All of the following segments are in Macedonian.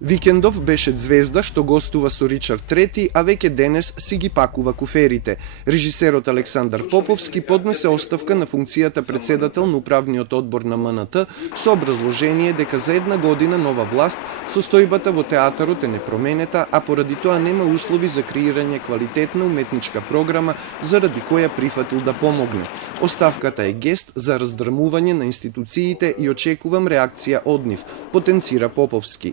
Викендов беше звезда што гостува со Ричард III, а веќе денес си ги пакува куферите. Режисерот Александар Поповски поднесе оставка на функцијата председател на управниот одбор на МНТ со образложение дека за една година нова власт состојбата во театарот е непроменета, а поради тоа нема услови за креирање квалитетна уметничка програма заради која прифатил да помогне. Оставката е гест за раздрмување на институциите и очекувам реакција од нив, потенцира Поповски.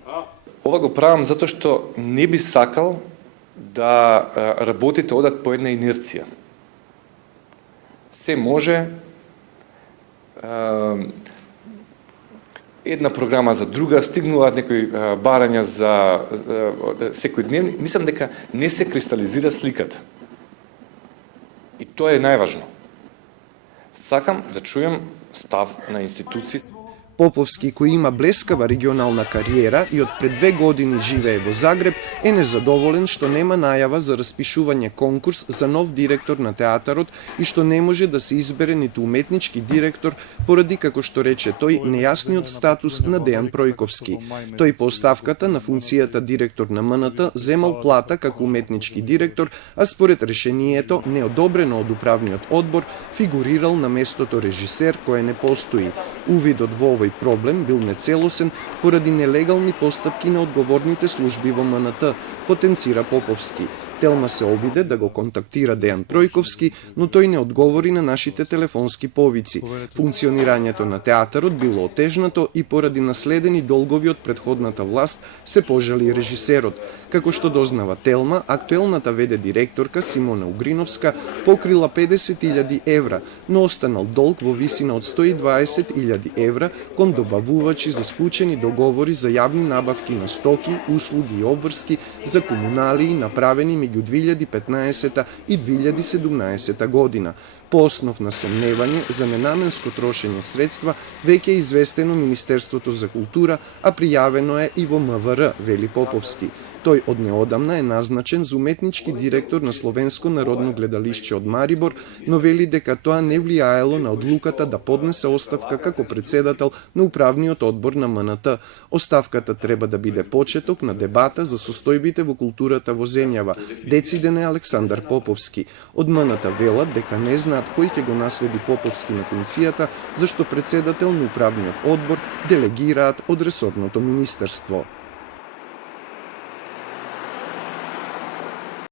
Ова го правам затоа што не би сакал да работите одат по една инерција. Се може една програма за друга, стигнуваат некои барања за секојдневни. Мислам дека не се кристализира сликата. И тоа е најважно. Сакам да чуjem став на институции. Поповски, кој има блескава регионална кариера и од пред 2 години живее во Загреб, е незадоволен што нема најава за распишување конкурс за нов директор на театарот и што не може да се избере ниту уметнички директор поради, како што рече тој, нејасниот статус на Дејан Пројковски. Тој по оставката на функцијата директор на МНТ земал плата како уметнички директор, а според решението, неодобрено од управниот одбор, фигурирал на местото режисер кој не постои. Увидот во овој проблем бил нецелосен поради нелегални постапки на одговорните служби во МНТ, потенцира Поповски. Телма се обиде да го контактира Дејан Пројковски, но тој не одговори на нашите телефонски повици. Функционирањето на театарот било отежнато и поради наследени долгови од претходната власт се пожали режисерот. Како што дознава Телма, актуелната ВД директорка Симона Угриновска покрила 50.000 евра, но останал долг во висина од 120.000 евра кон добавувачи за склучени договори за јавни набавки на стоки, услуги и обврски за комуналии направени меѓу 2015 и 2017 година. По основ на сомневање за ненаменско трошење средства веќе е известено Министерството за култура, а пријавено е и во МВР, вели Поповски. Тој од неодамна е назначен за уметнички директор на Словенско народно гледалишче од Марибор, но вели дека тоа не влијаело на одлуката да поднесе оставка како председател на управниот одбор на МНТ. Оставката треба да биде почеток на дебата за состојбите во културата во земјава, дециден е Александар Поповски. Од МНТ велат дека не знаат кој ќе го наследи Поповски на функцијата, зашто председател на управниот одбор делегираат од ресорното министерство.